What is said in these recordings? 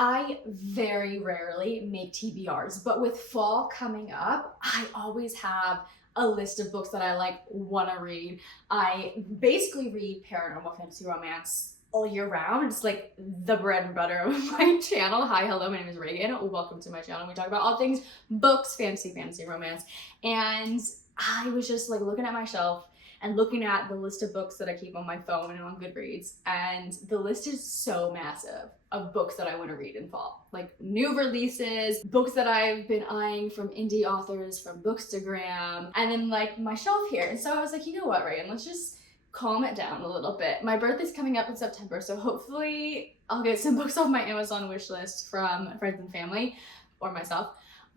I very rarely make TBRs, but with fall coming up, I always have a list of books that I like want to read. I basically read paranormal fantasy romance all year round. It's like the bread and butter of my channel. Hi, hello, my name is Ragan. Welcome to my channel. We talk about all things books, fantasy romance. And I was just like looking at my shelf and looking at the list of books that I keep on my phone and on Goodreads. And the list is so massive of books that I want to read in fall. Like new releases, books that I've been eyeing from indie authors, from Bookstagram, and then like my shelf here. And so I was like, you know what, Reagan, let's just calm it down a little bit. My birthday's coming up in September, so hopefully I'll get some books off my Amazon wish list from friends and family or myself.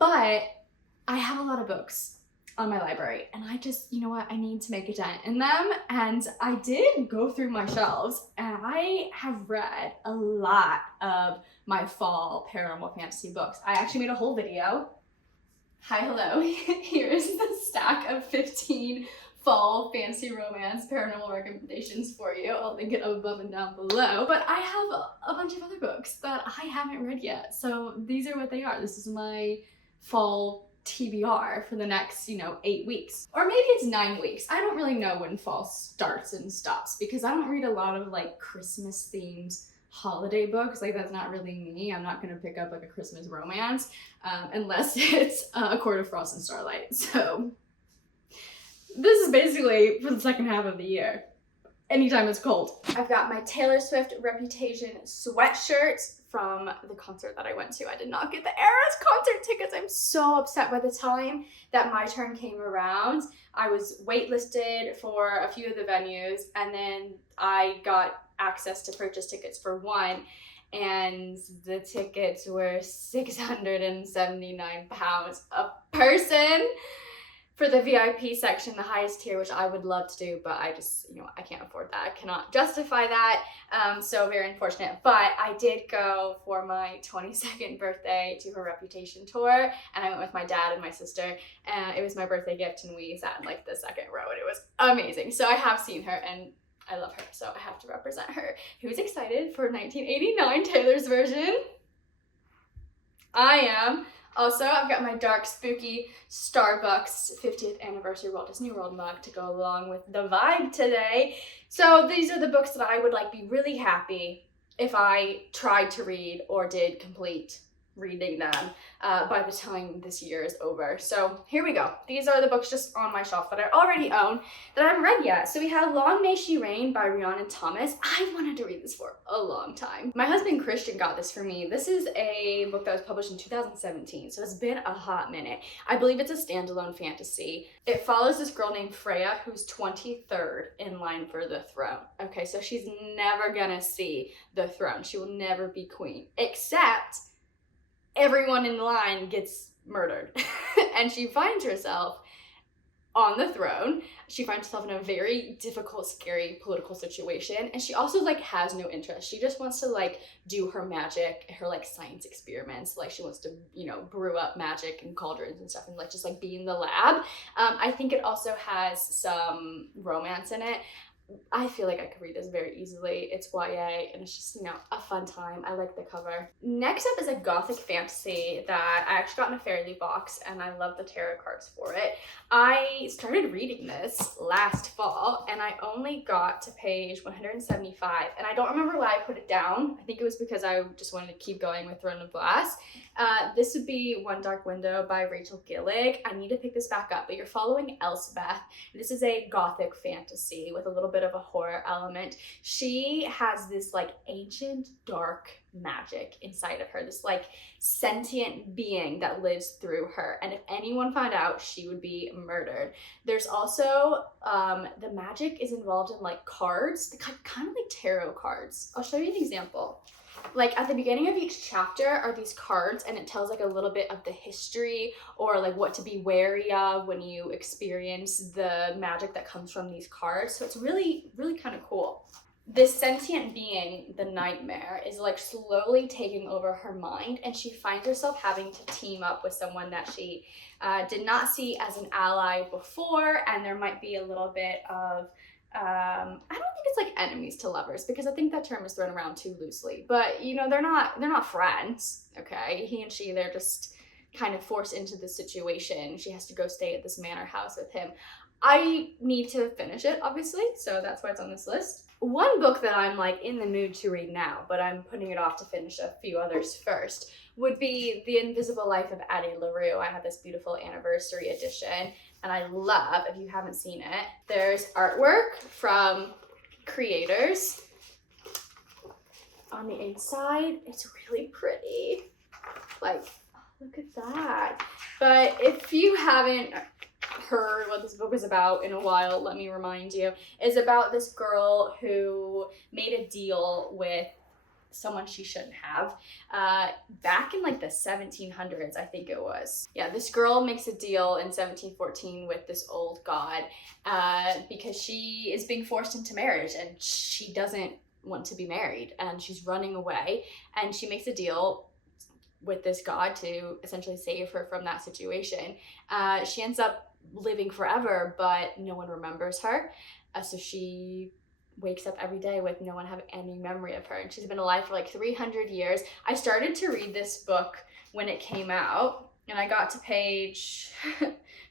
But I have a lot of books on my library, and I just, you know what, I need to make a dent in them. And I did go through my shelves, and I have read a lot of my fall paranormal fantasy books. I actually made a whole video. Hi, hello. Here's the stack of 15 fall fantasy romance paranormal recommendations for you. I'll link it above and down below. But I have a bunch of other books that I haven't read yet, so these are what they are. This is my fall TBR for the next, 8 weeks. Or maybe it's 9 weeks. I don't really know when fall starts and stops because I don't read a lot of like Christmas themed holiday books. Like that's not really me. I'm not gonna pick up like a Christmas romance unless it's A Court of Frost and Starlight. So this is basically for the second half of the year. Anytime it's cold. I've got my Taylor Swift Reputation sweatshirt from the concert that I went to. I did not get the Eras concert tickets. I'm so upset. By the time that my turn came around, I was waitlisted for a few of the venues, and then I got access to purchase tickets for one, and the tickets were £679 a person. For the VIP section, the highest tier, which I would love to do, but I just, I can't afford that. I cannot justify that, so very unfortunate. But I did go for my 22nd birthday to her Reputation tour, and I went with my dad and my sister, and it was my birthday gift, and we sat in like the second row, and it was amazing. So I have seen her, and I love her, so I have to represent her. Who's excited for 1989 Taylor's version? I am. Also, I've got my dark, spooky Starbucks 50th anniversary Walt Disney World mug to go along with the vibe today. So these are the books that I would be really happy if I tried to read or did complete reading them by the time this year is over. So here we go. These are the books just on my shelf that I already own that I haven't read yet. So we have Long May She Reign by Rhiannon Thomas. I wanted to read this for a long time. My husband Christian got this for me. This is a book that was published in 2017, so it's been a hot minute. I believe it's a standalone fantasy. It follows this girl named Freya who's 23rd in line for the throne. Okay, so she's never gonna see the throne. She will never be queen, except everyone in line gets murdered and she finds herself on the throne. She finds herself in a very difficult, scary political situation, and she also has no interest. She just wants to do her magic, her science experiments. She wants to brew up magic and cauldrons and stuff, and just be in the lab. I think it also has some romance in it. I feel like I could read this very easily. It's YA, and it's just, a fun time. I like the cover. Next up is a Gothic fantasy that I actually got in a Fairy box, and I love the tarot cards for it. I started reading this last fall, and I only got to page 175, and I don't remember why I put it down. I think it was because I just wanted to keep going with Throne of Glass. This would be One Dark Window by Rachel Gillig. I need to pick this back up, but you're following Elspeth. This is a Gothic fantasy with a little bit of a horror element. She has this ancient dark magic inside of her, this sentient being that lives through her, and if anyone found out, she would be murdered. There's also the magic is involved in cards, kind of like tarot cards. I'll show you an example. At the beginning of each chapter are these cards, and it tells a little bit of the history or what to be wary of when you experience the magic that comes from these cards. So it's really, really kind of cool. This sentient being, the Nightmare, is slowly taking over her mind, and she finds herself having to team up with someone that she did not see as an ally before, and there might be a little bit of I don't think it's like enemies to lovers, because I think that term is thrown around too loosely. But you know, they're not friends. Okay, he and she, they're just kind of forced into this situation. She has to go stay at this manor house with him. I need to finish it, obviously, so that's why it's on this list. One book that I'm like in the mood to read now, but I'm putting it off to finish a few others first, would be The Invisible Life of Addie LaRue. I have this beautiful anniversary edition, and I love, if you haven't seen it, there's artwork from creators on the inside. It's really pretty. Like, look at that. But if you haven't heard what this book is about in a while, let me remind you. It's about this girl who made a deal with someone she shouldn't have back in like the 1700s, I think it was. Yeah, this girl makes a deal in 1714 with this old god because she is being forced into marriage and she doesn't want to be married, and she's running away, and she makes a deal with this god to essentially save her from that situation. She ends up living forever, but no one remembers her. So she wakes up every day with no one have any memory of her, and she's been alive for like 300 years. I started to read this book when it came out, and I got to page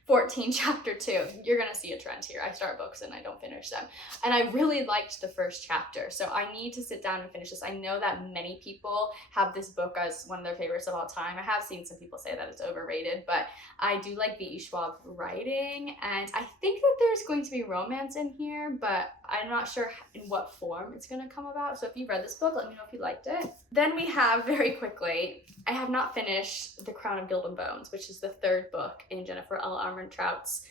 14, chapter 2. You're gonna see a trend here. I start books and I don't finish them. And I really liked the first chapter, so I need to sit down and finish this. I know that many people have this book as one of their favorites of all time. I have seen some people say that it's overrated, but I do like V.E. Schwab writing, and I think that there's going to be romance in here, but I'm not sure in what form it's gonna come about. So if you read this book, let me know if you liked it. Then we have, very quickly, I have not finished The Crown of Guild and Bones, which is the third book in Jennifer L. Armentrout's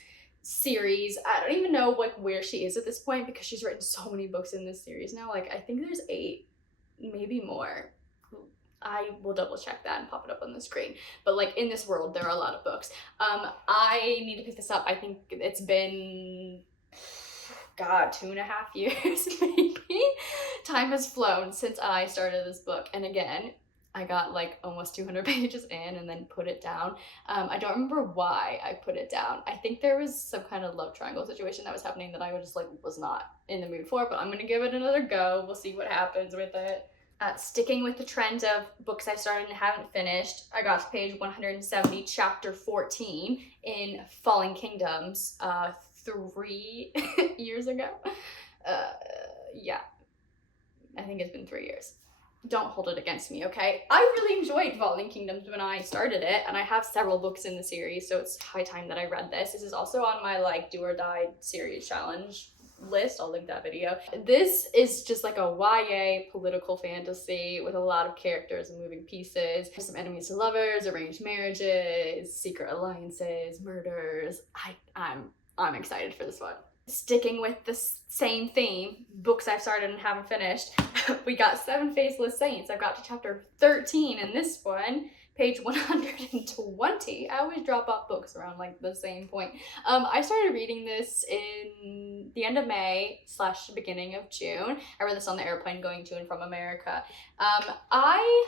series. I don't even know where she is at this point, because she's written so many books in this series now. Like, I think there's 8, maybe more. I will double check that and pop it up on the screen. But like, in this world, there are a lot of books. I need to pick this up. I think it's been, God, 2.5 years maybe. Time has flown since I started this book. And again, I got like almost 200 pages in and then put it down. I don't remember why I put it down. I think there was some kind of love triangle situation that was happening that I was not in the mood for, but I'm gonna give it another go. We'll see what happens with it. Sticking with the trend of books I started and haven't finished, I got to page 170, chapter 14 in Falling Kingdoms 3 years ago. Yeah, I think it's been 3 years. Don't hold it against me, okay? I really enjoyed Falling Kingdoms when I started it, and I have several books in the series, so it's high time that I read this. This is also on my like do or die series challenge list. I'll link that video. This is just like a YA political fantasy with a lot of characters and moving pieces. There's some enemies to lovers, arranged marriages, secret alliances, murders. I'm excited for this one. Sticking with the same theme, books I've started and haven't finished, we got 7 Faceless Saints. I've got to chapter 13 in this one, page 120. I always drop off books around like the same point. I started reading this in the end of May / beginning of June. I read this on the airplane going to and from America. I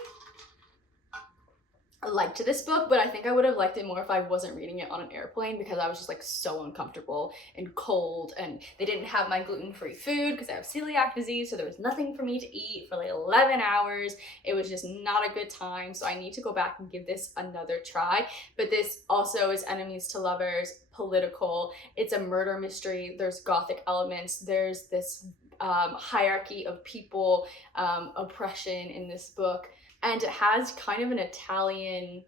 liked this book, but I think I would have liked it more if I wasn't reading it on an airplane, because I was just like so uncomfortable and cold, and they didn't have my gluten-free food because I have celiac disease, so there was nothing for me to eat for like 11 hours. It was just not a good time, so I need to go back and give this another try. But this also is enemies to lovers, political. It's a murder mystery. There's Gothic elements. There's this hierarchy of people, oppression in this book. And it has kind of an Italian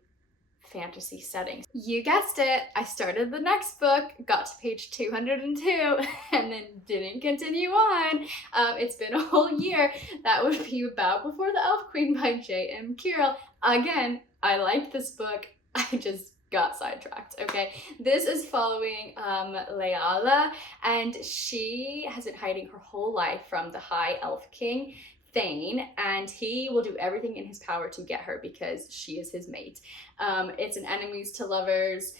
fantasy setting. You guessed it, I started the next book, got to page 202, and then didn't continue on. It's been a whole year. That would be Bow Before the Elf Queen by J.M. Carroll. Again, I liked this book, I just got sidetracked, okay? This is following Leala, and she has been hiding her whole life from the High Elf King, Thane, and he will do everything in his power to get her because she is his mate. It's an enemies to lovers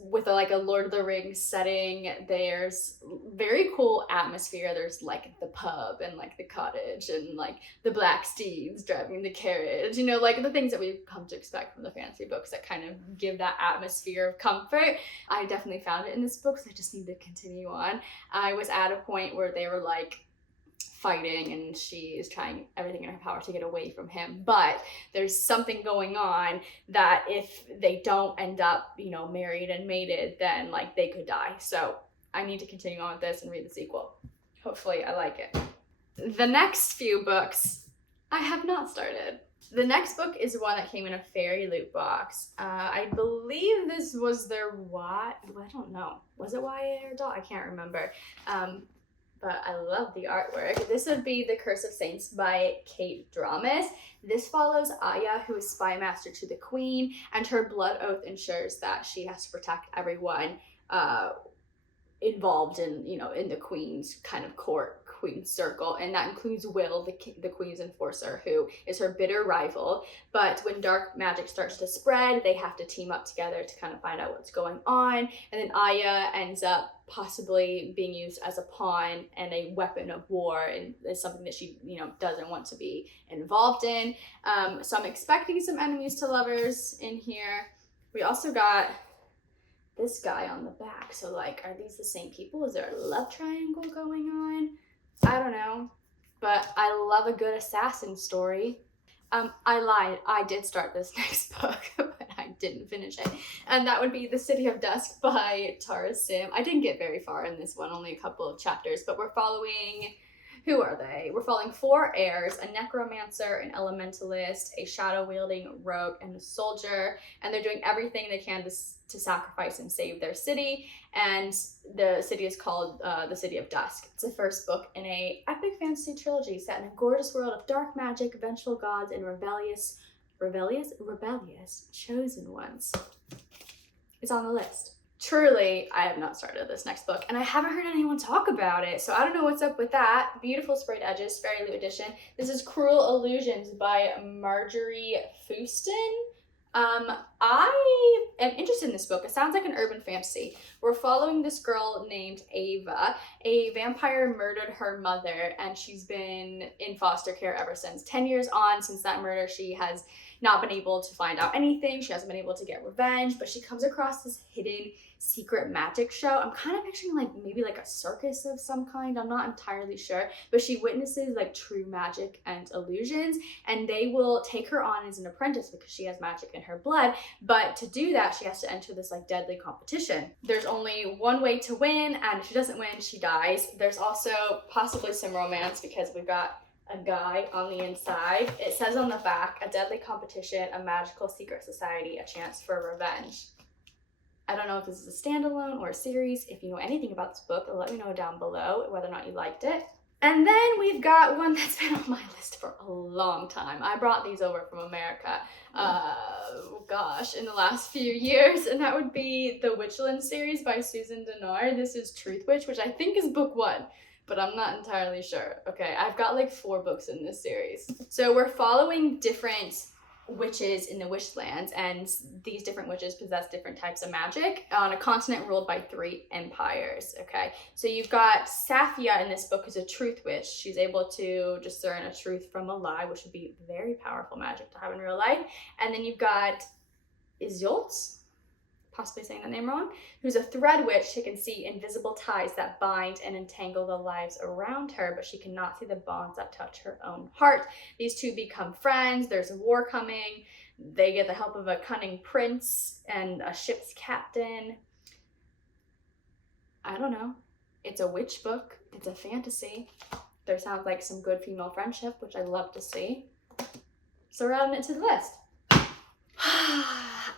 with like a Lord of the Rings setting. There's very cool atmosphere. There's like the pub and like the cottage and like the black steeds driving the carriage, you know, like the things that we've come to expect from the fantasy books that kind of give that atmosphere of comfort. I definitely found it in this book, so I just need to continue on. I was at a point where they were like fighting and she is trying everything in her power to get away from him, but there's something going on that if they don't end up, you know, married and mated, then like they could die. So I need to continue on with this and read the sequel. Hopefully I like it. The next few books I have not started. The next book is one that came in a fairy loot box. I believe this was their I don't know. Was it YA or adult? I can't remember. But I love the artwork. This would be The Curse of Saints by Kate Dramas. This follows Aya, who is spy master to the queen, and her blood oath ensures that she has to protect everyone involved in, you know, in the queen's kind of court, queen's circle, and that includes Will, the queen's enforcer, who is her bitter rival. But when dark magic starts to spread, they have to team up together to kind of find out what's going on, and then Aya ends up possibly being used as a pawn and a weapon of war, and is something that she, you know, doesn't want to be involved in. So I'm expecting some enemies to lovers in here. We also got this guy on the back. So like, are these the same people? Is there a love triangle going on? I don't know, but I love a good assassin story. I lied. I did start this next book, but I didn't finish it. And that would be The City of Dusk by Tara Sim. I didn't get very far in this one, only a couple of chapters, but we're following, who are they? We're following 4 heirs, a necromancer, an elementalist, a shadow-wielding rogue, and a soldier, and they're doing everything they can to sacrifice and save their city, and the city is called The City of Dusk. It's the first book in a epic fantasy trilogy set in a gorgeous world of dark magic, vengeful gods, and rebellious chosen ones. It's on the list. Truly, I have not started this next book, and I haven't heard anyone talk about it, so I don't know what's up with that. Beautiful sprayed edges, fairy loot edition. This is Cruel Illusions by Marjorie Fuston. I am interested in this book. It sounds like an urban fantasy. We're following this girl named Ava. A vampire murdered her mother, and she's been in foster care ever since. 10 years on since that murder, she has not been able to find out anything. She hasn't been able to get revenge, but she comes across this hidden secret magic show. I'm kind of picturing like maybe like a circus of some kind. I'm not entirely sure, but she witnesses like true magic and illusions, and they will take her on as an apprentice because she has magic in her blood. But to do that, she has to enter this like deadly competition. There's only one way to win, and if she doesn't win, she dies. There's also possibly some romance because we've got a guy on the inside. It says on the back, a deadly competition, a magical secret society, a chance for revenge. I don't know if this is a standalone or a series. If you know anything about this book, let me know down below whether or not you liked it. And then we've got one that's been on my list for a long time. I brought these over from America, in the last few years, and that would be the Witchland series by Susan Denard. This is Truth Witch, which I think is book 1. But I'm not entirely sure. Okay, I've got like 4 books in this series. So we're following different witches in the Wishlands, and these different witches possess different types of magic on a continent ruled by 3 empires, okay? So you've got Safia in this book, who's a truth witch. She's able to discern a truth from a lie, which would be very powerful magic to have in real life. And then you've got Isolde, possibly saying that name wrong, who's a thread witch who can see invisible ties that bind and entangle the lives around her, but she cannot see the bonds that touch her own heart. These two become friends. There's a war coming. They get the help of a cunning prince and a ship's captain. I don't know. It's a witch book. It's a fantasy. There sounds like some good female friendship, which I'd love to see. So we're adding it to the list.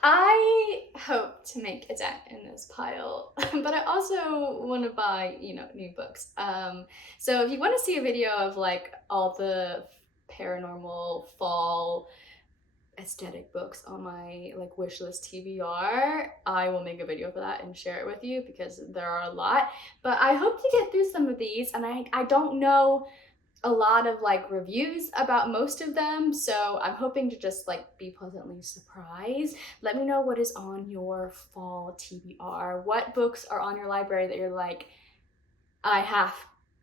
I hope to make a dent in this pile, but I also want to buy, you know, new books. So if you want to see a video of like all the paranormal fall aesthetic books on my like wishlist TBR, I will make a video for that and share it with you because there are a lot. But I hope to get through some of these, and I don't know a lot of like reviews about most of them, so I'm hoping to just like be pleasantly surprised. Let me know what is on your fall TBR. What books are on your library that you're like, I have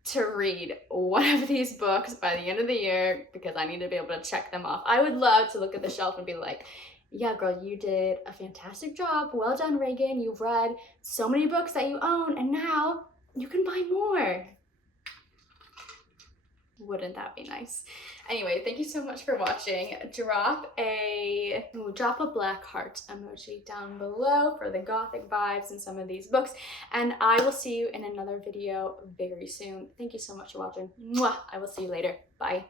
to read one of these books by the end of the year because I need to be able to check them off. I would love to look at the shelf and be like, yeah, girl, you did a fantastic job. Well done, Reagan. You've read so many books that you own, and now you can buy more. Wouldn't that be nice? Anyway, thank you so much for watching. Drop a black heart emoji down below for the Gothic vibes in some of these books, and I will see you in another video very soon. Thank you so much for watching. Mwah! I will see you later. Bye.